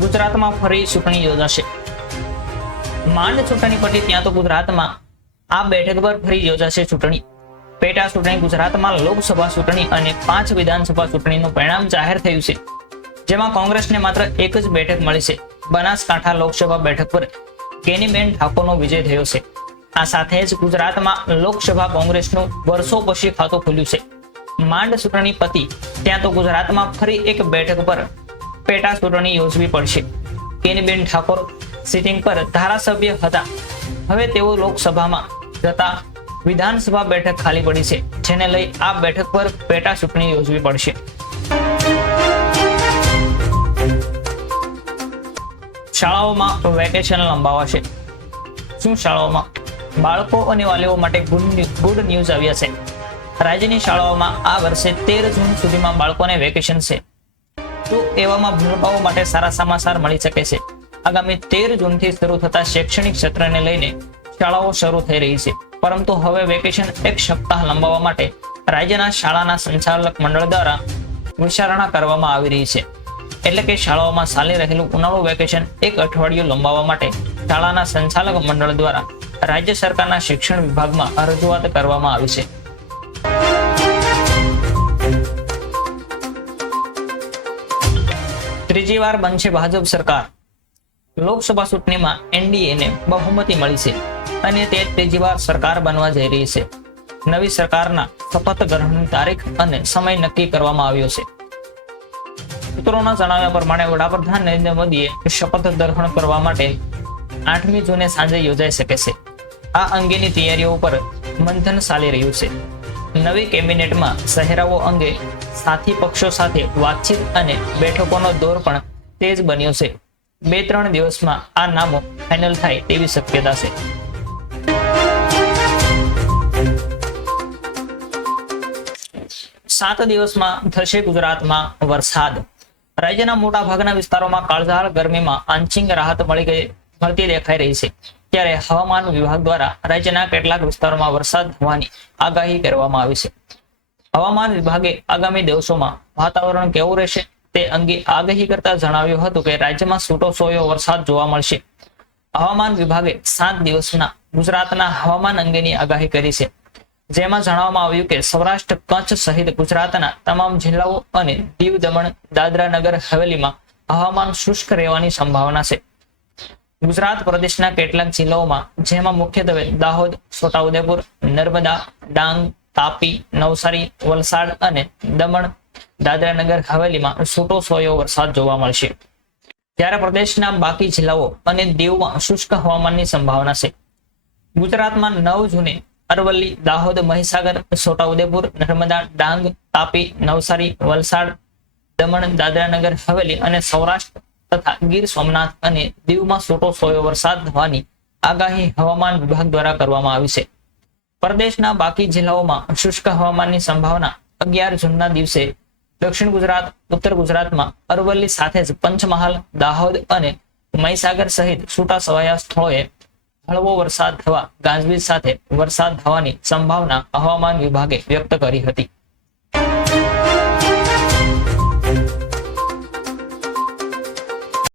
ગુજરાતમાં ફરી ચૂંટણી યોજાશે. માંડ ચૂંટણી પછી ત્યાં તો ગુજરાતમાં આ બેઠક પર ફરી યોજાશે ચૂંટણી. પેટા ચૂંટણી ગુજરાતમાં લોકસભા ચૂંટણી અને પાંચ વિધાનસભા ચૂંટણીનું પરિણામ જાહેર થયું છે. જેમાં કોંગ્રેસને માત્ર એક જ બેઠક મળી છે. બનાસકાંઠા લોકસભા બેઠક પર કેનીબેન ઠાકોરનો વિજય થયો છે. આ સાથે જ ગુજરાતમાં લોકસભા કોંગ્રેસનું વર્ષો પછી ખાતું ખુલ્યું છે. માંડ ચૂંટણી પતિ, ત્યાં તો ગુજરાતમાં ફરી એક બેઠક પર પેટા ચૂંટણી યોજવી પડશે. કેનીબેન ઠાકોર સિટિંગ પર ધારાસભ્ય હતા. હવે તેઓ લોકસભામાં જતા વિધાનસભા બેઠક ખાલી પડી છે, જેને લઈ આ બેઠક પર પેટા ચૂંટણી યોજવી પડશે. શાળાઓમાં વેકેશન લંબાવાશે. શું શાળાઓમાં? બાળકો અને વાલીઓ માટે ગુડ ન્યૂઝ આવ્યા છે. રાજ્યની શાળાઓમાં આ વર્ષે તેર જૂન સુધીમાં બાળકોને વેકેશન છે. તો એવામાં ભૂલકાઓ માટે સારા સમાચાર મળી શકે છે. આગામી તેર જૂનથી શરૂ થતા શૈક્ષણિક સત્રને લઈને શાળાઓ શરૂ થઈ રહી છે. પરંતુ હવે વેકેશન એક સપ્તાહ લંબાવવા માટે રાજ્યના શાળાના સંચાલક મંડળ દ્વારા વિચારણા કરવામાં આવી રહી છે. એટલે કે શાળાઓમાં ચાલી રહેલું ઉનાળુ વેકેશન એક અઠવાડિયું લંબાવવા માટે શાળાના સંચાલક મંડળ દ્વારા રાજ્ય સરકારના શિક્ષણ વિભાગમાં રજૂઆત કરવામાં આવી છે. ત્રીજી વાર બનશે ભાજપ સરકાર. લોકસભા ચૂંટણીમાં એનડીએને બહુમતી મળી છે અને તે ત્રીજી વાર સરકાર બનવા જઈ રહી છે. નવી સરકારના શપથ ગ્રહણની તારીખ અને સમય નક્કી કરવામાં આવ્યો છે. સૂત્રોના જણાવ્યા પ્રમાણે વડાપ્રધાન નરેન્દ્ર મોદીએ શપથ ગ્રહણ કરવા માટે આઠમી જૂને સાંજે યોજાઈ શકે છે. આ અંગેની તૈયારીઓ પર મંથન ચાલી રહ્યું છે. નવી કેબિનેટમાં સહેરાવો અંગે સાથી પક્ષો સાથે વાતચીત અને બેઠકોનો દોર પણ તેજ બન્યો છે. બે ત્રણ દિવસમાં આ નામો ફાઇનલ થાય તેવી શક્યતા છે. સાત દિવસમાં થશે ગુજરાતમાં વરસાદ. રાજ્યના મોટા ભાગના વિસ્તારોમાં કાળઝાળ ગરમીમાં આંશિક રાહત મળી ગઈ, મળતી દેખાઈ રહી છે. ત્યારે હવામાન વિભાગ દ્વારા રાજ્યના કેટલાક વિસ્તારોમાં વરસાદ થવાની આગાહી કરવામાં આવી છે. હવામાન વિભાગે આગામી દિવસોમાં વાતાવરણ કેવું રહેશે તે અંગે આગાહી કરતા જણાવ્યું હતું કે રાજ્યમાં છૂટો સોયો વરસાદ જોવા મળશે. હવામાન વિભાગે સાત દિવસના ગુજરાતના હવામાન અંગેની આગાહી કરી છે. જેમાં જણાવવામાં આવ્યું કે સૌરાષ્ટ્ર, કચ્છ સહિત ગુજરાતના તમામ જિલ્લાઓ અને દીવ દમણ, દાદરા નગર, હવેલીમાં હવામાન શુષ્ક રહેવાની સંભાવના છે. ગુજરાત પ્રદેશના કેટલાક જિલ્લાઓમાં, જેમાં મુખ્યત્વે દાહોદ, છોટાઉદેપુર, નર્મદા, ડાંગ તાપી, નવસારી, વલસાડ અને દમણ દાદરા નગર હવેલીમાં છૂટો સોયો વરસાદ જોવા મળશે. ત્યારે પ્રદેશના બાકી જિલ્લાઓ અને દીવમાં શુષ્ક હવામાનની સંભાવના છે. ગુજરાતમાં નવ જૂને અરવલ્લી, દાહોદ, મહીસાગર, છોટાઉદેપુર, નર્મદા, ડાંગ, તાપી, નવસારી, વલસાડ, દમણ, દાદરાનગર, હવેલી અને સૌરાષ્ટ્ર તથા ગીર સોમનાથ અને દીવમાં છૂટો સોયો વરસાદ થવાની આગાહી હવામાન વિભાગ દ્વારા કરવામાં આવી છે. પ્રદેશના બાકી જિલ્લાઓમાં શુષ્ક હવામાનની સંભાવના અગિયાર જૂનના દિવસે દક્ષિણ ગુજરાત, ઉત્તર ગુજરાતમાં અરવલ્લી સાથે જ પંચમહાલ, દાહોદ અને મહીસાગર સહિત છૂટા છવાયા સ્થળોએ હળવો વરસાદ થવા ગાજવીજ સાથે વરસાદ થવાની સંભાવના હવામાન વિભાગે વ્યક્ત કરી હતી.